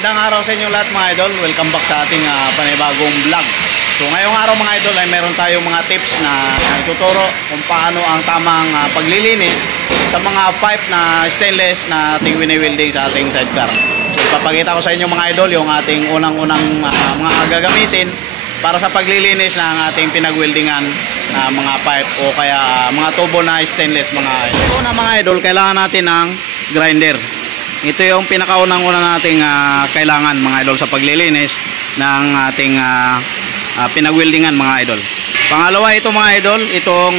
Magandang araw sa inyo lahat mga idol. Welcome back sa ating panibagong vlog. So ngayong araw mga idol ay meron tayong mga tips na ituturo kung paano ang tamang paglilinis sa mga pipe na stainless na ating wini-welding sa ating sidecar. So ipapakita ko sa inyo mga idol yung ating unang-unang mga gagamitin para sa paglilinis ng ating pinag-weldingan na mga pipe o kaya mga tubo na stainless mga idol. So na mga idol, kailangan natin ng grinder. Ito yung pinakaunang-una nating kailangan mga idol sa paglilinis ng ating pinag-weldingan mga idol. Pangalawa ito mga idol, itong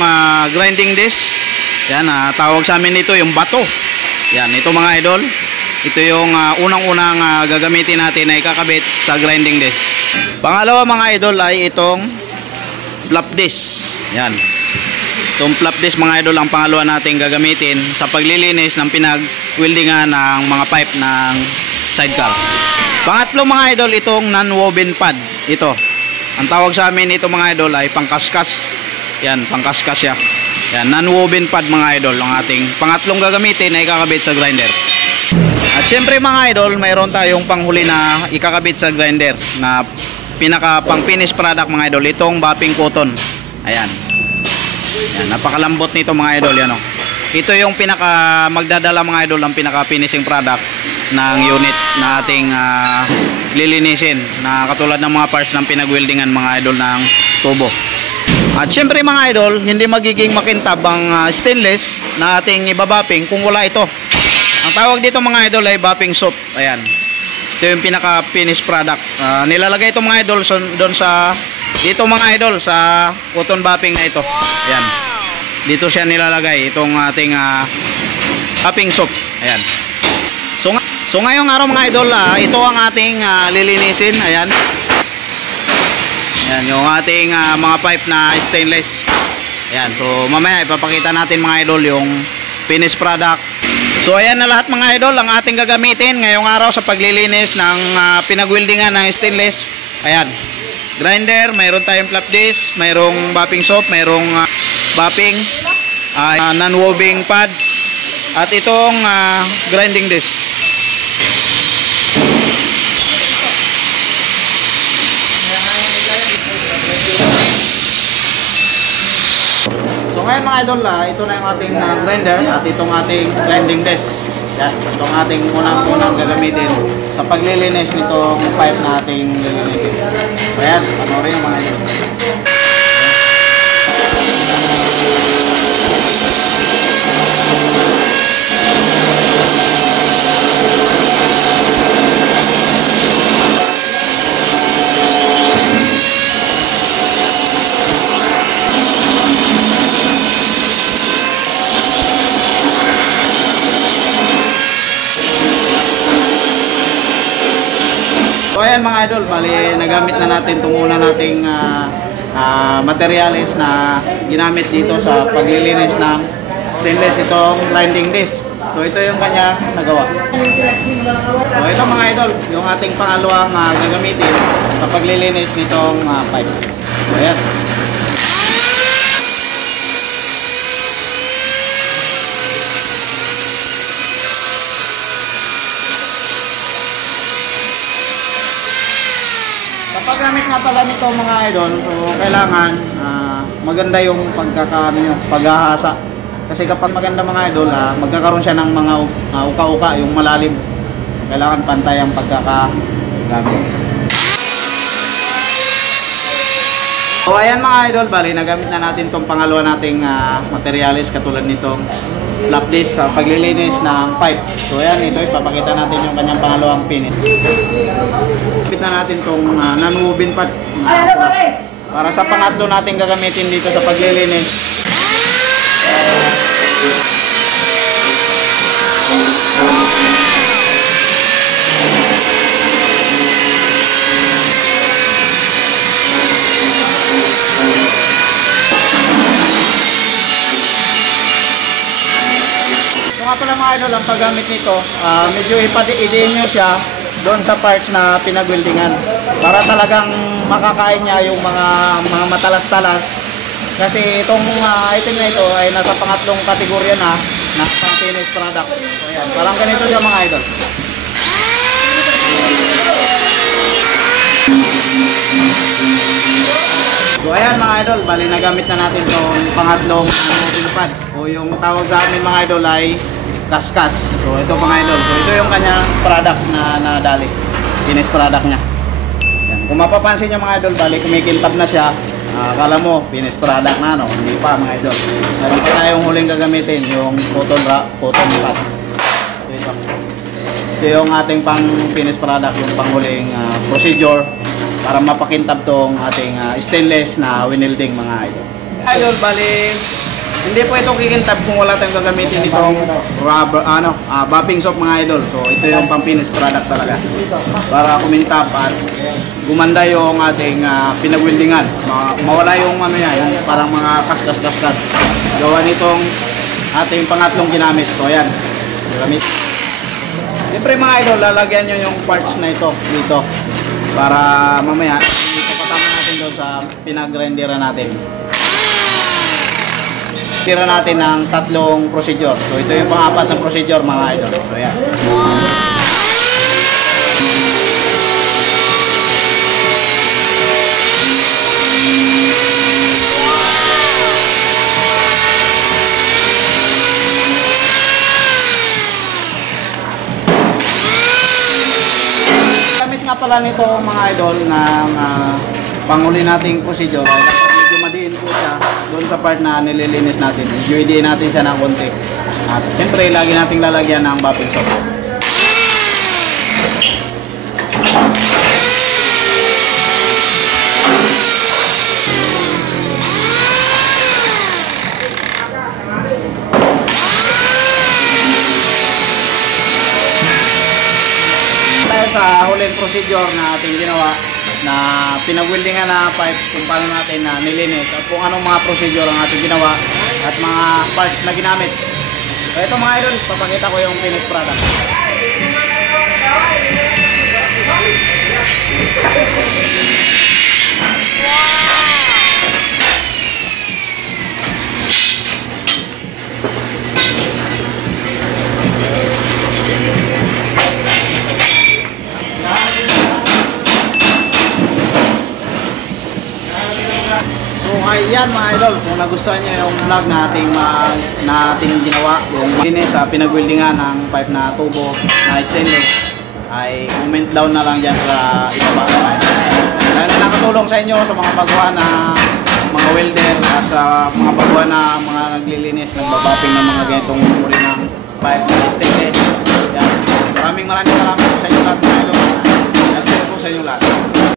grinding disc. Yan, tawag sa amin ito yung bato. Yan, ito mga idol. Ito yung unang-unang gagamitin natin na ikakabit sa grinding disc. Pangalawa mga idol ay itong flap disc. Yan. Itong flap disc mga idol ang pangalawa nating gagamitin sa paglilinis ng pinag-weldingan ng mga pipe ng sidecar. Pangatlo mga idol, itong non-woven pad. Ito. Ang tawag sa amin ito mga idol ay pangkaskas. Yan, pangkaskas siya. Yan, non-woven pad mga idol ang ating pangatlong gagamitin na ikakabit sa grinder. At syempre mga idol, mayroon tayong panghuli na ikakabit sa grinder na pinaka pang finish product mga idol, itong Baping Cotton. Ayan. Yan, napakalambot nito mga idol, yan o. Ito yung pinaka magdadala mga idol ang pinaka finishing product ng unit na ating lilinisin na katulad ng mga parts ng pinag-weldingan mga idol ng tubo. At syempre mga idol, hindi magiging makintab ang stainless na ating ibabaping kung wala ito. Ang tawag dito mga idol ay Baping Soap. Ayan. Ito yung pinaka finished product. Nilalagay ito mga idol doon sa dito mga idol sa cotton Baping na ito. Ayan. Dito siya nilalagay itong ating Baping Soap. Ayan. So ngayong araw mga idol, ito ang ating lilinisin. Ayan. Ayan yung ating mga pipe na stainless. Ayan. So mamaya ipapakita natin mga idol yung finished product. So ayan na lahat mga idol ang ating gagamitin ngayong araw sa paglilinis ng pinag-weldingan ng stainless. Ayan. Grinder, mayroon tayong flap disc, mayroong Baping Soap, mayroong Baping, non-woven pad, at itong grinding disc. So ngayon mga idol, ito na yung ating grinder at itong ating grinding disc. Yan, itong ating unang-unang gagamitin sa paglilinis nitong pipe na ating lilinisin. So yan, panoorin mga idol. So ayan mga idol, bali nagamit na natin itong una nating materials na ginamit dito sa paglilinis ng stainless, itong grinding disc. So ito yung kanya nagawa. So ito mga idol, yung ating pangalawang gagamitin sa paglilinis nitong pipe. So ayan. Kapag gamit nga pala nito mga idol, so kailangan maganda yung paghahasa. Kasi kapag maganda mga idol, magkakaroon siya ng mga uka-uka, yung malalim. Kailangan pantay ang pagkakagamit. So ayan mga idol, bali nagamit na natin itong pangalawa nating materials katulad nitong flap disc sa paglilinis ng pipe. So ayan, ito ipapakita natin yung kanyang pangalawang finish. Ipit na natin itong non-woven pad para sa pangatlo natin gagamitin dito sa paglilinis. So nga pala mga idol, ang paggamit nito, medyo idiin nyo siya doon sa parts na pinag-weldingan para talagang makakain niya yung mga matalas-talas. Kasi itong item na ito ay nasa pangatlong kategorya na pang finished product. So ayan, parang ganito siya mga idol. So ayan mga idol, bali nagamit na natin itong pangatlong moving pad o yung tawag sa amin mga idol ay kaskas. So ito mga idol, so ito yung kanyang product na nadali, finished product niya. Yan. Kung mapapansin nyo mga idol, bali kumikintab na siya. Akala mo finished product na, no? Hindi pa mga idol. Meron pa tayong huling gagamitin, yung cotton pad. Ito yung ating pang finished product, yung panghuling procedure para mapakintab tong ating stainless na winilding mga idol. Idol, bali hindi po itong kikintab kung wala tayong gagamitin itong rubber, bopping soap mga idol. So ito yung pang finished product talaga para kumintab at gumanda yung ating pinagwildingan. Mawala yung ano yan, yung parang mga kaskas gawa nitong ating pangatlong ginamit. So ayan, ginamit. Siyempre mga idol, lalagyan nyo yung parts na ito dito para mamaya ipapatama natin doon sa pinag-renderan natin. Tira natin ng tatlong procedure. So ito yung pang-apat na procedure mga idol. So ayan. Pala nito mga idol ng panghuli nating procedure ay dapat medyo madiin po siya doon sa part na nililinis natin. Medyo idiin natin siya ng konti. At siyempre lagi nating lalagyan ng bopping soap. Sa huling procedure na ating ginawa na pinagwildingan na pipe kung paano natin na nilinis at kung anong mga procedure ang ating ginawa at mga parts na ginamit. So ito mga idol, papakita ko yung finished product. So ayan mga idol, kung nagustuhan nyo yung vlog na ating ginawa, yung linis sa pinagwildingan ng pipe na tubo na stainless, ay comment down na lang dyan sa ibaba. Dahil nakatulong sa inyo sa mga baguhan na mga welder at sa mga baguhan na mga naglilinis, nagbabapping ng mga ganitong uri ng pipe na stainless. Yan. Maraming salamat sa inyo lahat.